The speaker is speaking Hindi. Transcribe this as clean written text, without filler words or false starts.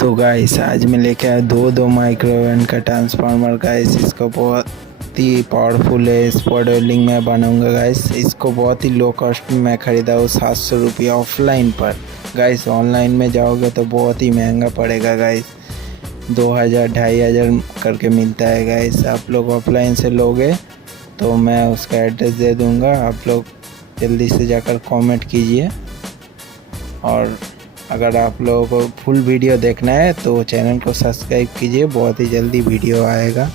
तो गाइस आज मैं लेके आया दो माइक्रोवेव का ट्रांसफार्मर गाइस। इसको बहुत ही पावरफुल है, स्पॉट वेल्डिंग में बनाऊंगा गाइस। इसको बहुत ही लो कॉस्ट में मैं ख़रीदा हूँ 700 रुपया ऑफलाइन पर। गाइस ऑनलाइन में जाओगे तो बहुत ही महंगा पड़ेगा गाइस, 2000 2500 करके मिलता है गाइस। आप लोग ऑफलाइन से लोगे तो मैं उसका एड्रेस दे दूँगा, आप लोग जल्दी से जाकर कमेंट कीजिए। और अगर आप लोगों को फुल वीडियो देखना है तो चैनल को सब्सक्राइब कीजिए, बहुत ही जल्दी वीडियो आएगा।